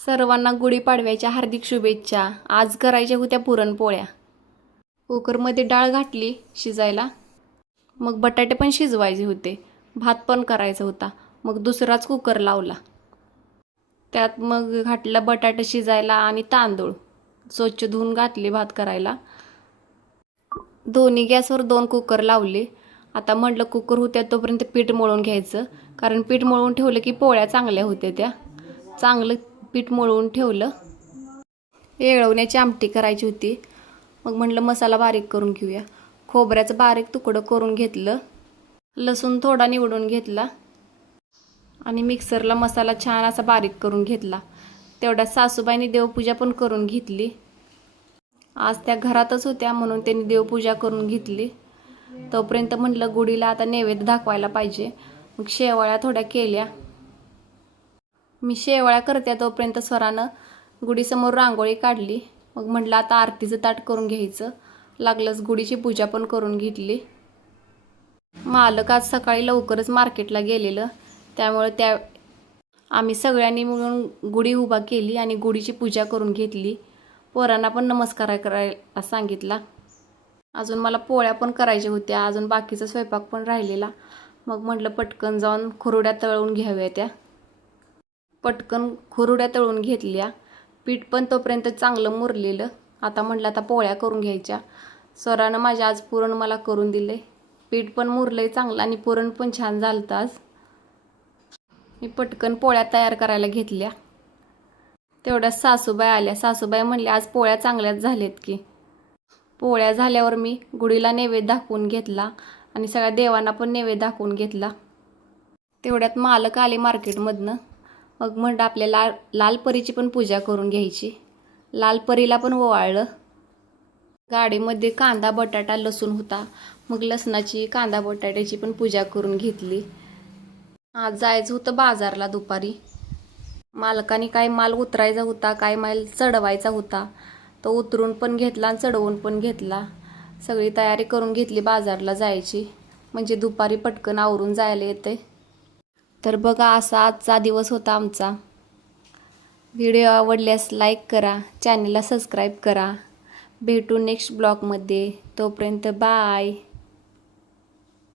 सर्वांना गुढीपाडव्याच्या हार्दिक शुभेच्छा। आज करायच्या होत्या पुरणपोळ्या। कुकरमध्ये डाळ घातली शिजायला, मग बटाटे पण शिजवायचे होते, भात पण करायचा होता, मग दुसराच कुकर लावला। त्यात मग घातला बटाटे शिजायला आणि तांदूळ स्वच्छ धुवून घातले भात करायला। दोन्ही गॅसवर 2 कुकर लावले। आता म्हटलं कुकर होत्या तोपर्यंत पीठ मळून घ्यायचं, कारण पीठ मळून ठेवलं की पोळ्या चांगल्या होत्या। त्या चांगलं पीठ मळून ठेवलं। येळवण्याची आमटी करायची होती, मग म्हटलं मसाला बारीक करून घेऊया। खोबऱ्याचं बारीक तुकडं करून घेतलं, लसूण थोडा निवडून घेतला आणि मिक्सरला मसाला छान असा बारीक करून घेतला। तेवढ्या सासूबाईंनी देवपूजा पण करून घेतली। आज त्या घरातच होत्या म्हणून त्यांनी देवपूजा करून घेतली। तोपर्यंत म्हटलं गुढीला आता नैवेद्य दाखवायला पाहिजे, मग शेवळ्या थोड्या केल्या। मी शेवळ्या करते तोपर्यंत स्वरानं गुढीसमोर रांगोळी काढली। मग म्हटलं आता आरतीचं ताट करून घ्यायचं, लागलंच गुढीची पूजा पण करून घेतली। मालक आज सकाळी लवकरच मार्केटला गेलेलं, त्यामुळे आम्ही सगळ्यांनी मिळून गुढी उभा केली आणि गुढीची पूजा करून घेतली। पोरांना पण नमस्कार करायला सांगितला। अजून मला पोळ्या पण करायच्या होत्या, अजून बाकीचा स्वयंपाक पण राहिलेला। मग म्हटलं पटकन जाऊन खुरुड्या तळून घ्याव्या। त्या पटकन खुरुड्या तळून घेतल्या। पीठ पण तोपर्यंत चांगलं मुरलेलं। आता म्हटलं आता पोळ्या करून घ्यायच्या। स्वरानं माझ्या आज पुरण मला करून दिले। पीठ पण मुरलंय चांगलं आणि पुरण पण छान झालं। आज मी पटकन पोळ्या तयार करायला घेतल्या। तेवढ्यात सासूबाई आल्या। सासूबाई म्हणले आज पोळ्या चांगल्याच झाल्यात की। पोळ्या झाल्यावर मी गुढीला नैवेद्य दाखवून घेतला आणि सगळ्या देवांना पण नैवेद्य दाखवून घेतला। तेवढ्यात मालक आले मार्केटमधनं। मग म्हटलं आपल्याला लाल परीची पण पूजा करून घ्यायची। लाल परीला पण ओवाळलं। गाडीमध्ये कांदा बटाटा लसूण होता, मग लसणाची कांदा बटाट्याची पण पूजा करून घेतली। आज जायचं होतं बाजारला दुपारी। मालकाने काय माल उतरायचा होता, काय माल चढवायचा होता, तो उतरून पण घेतला आणि चढवून पण घेतला। सगळी तयारी करून घेतली बाजारला जायची, म्हणजे दुपारी पटकन आवरून जायला येते। तर बघा असा आजचा दिवस होता आमचा। व्हिडिओ आवडल्यास लाईक करा, चॅनलला सबस्क्राईब करा। भेटू नेक्स्ट ब्लॉगमध्ये, तोपर्यंत बाय।